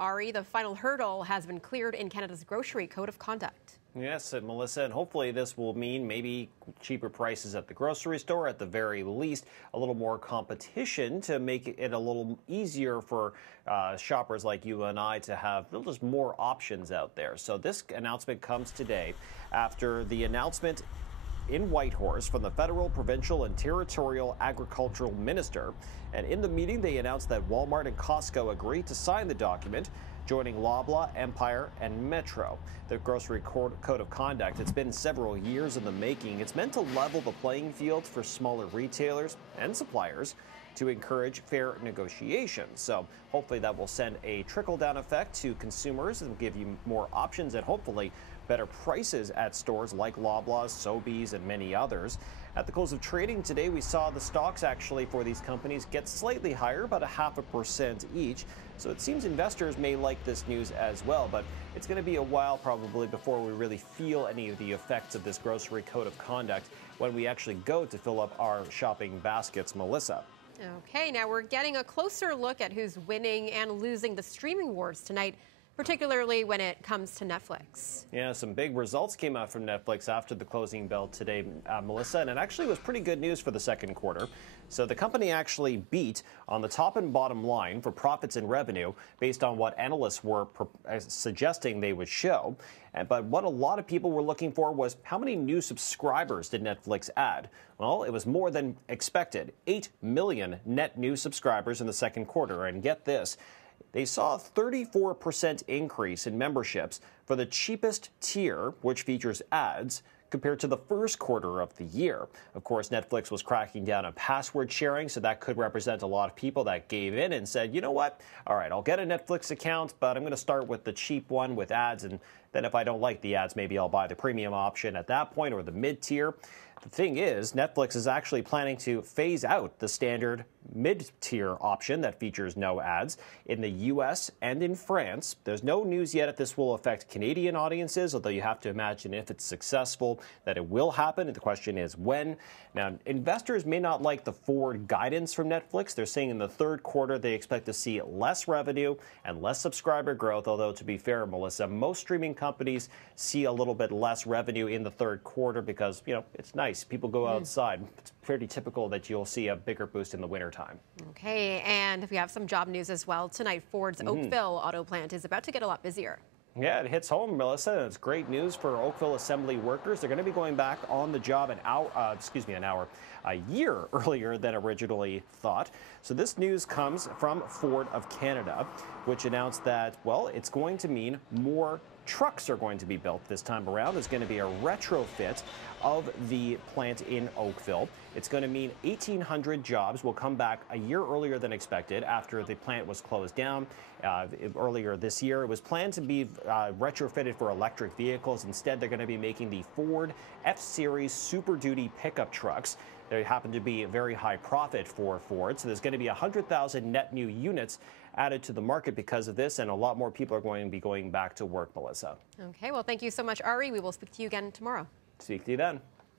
Ari, the final hurdle has been cleared in Canada's Grocery Code of Conduct. Yes, Melissa, and hopefully this will mean maybe cheaper prices at the grocery store, at the very least, a little more competition to make it a little easier for shoppers like you and I to have just more options out there. So this announcement comes today after the announcement in Whitehorse from the federal, provincial, and territorial agricultural minister. And in the meeting, they announced that Walmart and Costco agreed to sign the document, joining Loblaw, Empire, and Metro. The Grocery Code of Conduct, it's been several years in the making. It's meant to level the playing field for smaller retailers and suppliers to encourage fair negotiations. So hopefully that will send a trickle-down effect to consumers and give you more options and hopefully better prices at stores like Loblaws, Sobeys, and many others. At the close of trading today, we saw the stocks actually for these companies get slightly higher, about 0.5% each. So it seems investors may like this news as well, but it's going to be a while probably before we really feel any of the effects of this Grocery Code of Conduct when we actually go to fill up our shopping baskets. Melissa. Okay, now we're getting a closer look at who's winning and losing the streaming wars tonight, particularly when it comes to Netflix. Yeah, some big results came out from Netflix after the closing bell today, Melissa, and it actually was pretty good news for the second quarter. So the company actually beat on the top and bottom line for profits and revenue based on what analysts were suggesting they would show. But what a lot of people were looking for was how many new subscribers did Netflix add? Well, it was more than expected, 8 million net new subscribers in the second quarter. And get this, they saw a 34% increase in memberships for the cheapest tier, which features ads, compared to the first quarter of the year. Of course, Netflix was cracking down on password sharing, so that could represent a lot of people that gave in and said, you know what, all right, I'll get a Netflix account, but I'm going to start with the cheap one with ads, and then if I don't like the ads, maybe I'll buy the premium option at that point or the mid-tier. The thing is, Netflix is actually planning to phase out the standard mid-tier option that features no ads in the U.S. and in France. There's no news yet if this will affect Canadian audiences, although you have to imagine if it's successful that it will happen. The question is when. Now, investors may not like the forward guidance from Netflix. They're saying in the third quarter they expect to see less revenue and less subscriber growth, although to be fair, Melissa, most streaming companies see a little bit less revenue in the third quarter because, it's nice. People go outside. It's pretty typical that you'll see a bigger boost in the wintertime. Okay, and we have some job news as well. Tonight, Ford's Oakville auto plant is about to get a lot busier. Yeah, it hits home, Melissa, and it's great news for Oakville assembly workers. They're going to be going back on the job a year earlier than originally thought. So this news comes from Ford of Canada, which announced that, well, it's going to mean more trucks are going to be built this time around. There's going to be a retrofit of the plant in Oakville. It's going to mean 1,800 jobs will come back a year earlier than expected after the plant was closed down earlier this year. It was planned to be retrofitted for electric vehicles. Instead, they're going to be making the Ford F-Series Super Duty pickup trucks. They happen to be a very high profit for Ford. So there's going to be 100,000 net new units added to the market because of this, and a lot more people are going to be going back to work, Melissa. Okay, well, thank you so much, Ari. We will speak to you again tomorrow. Speak to you then.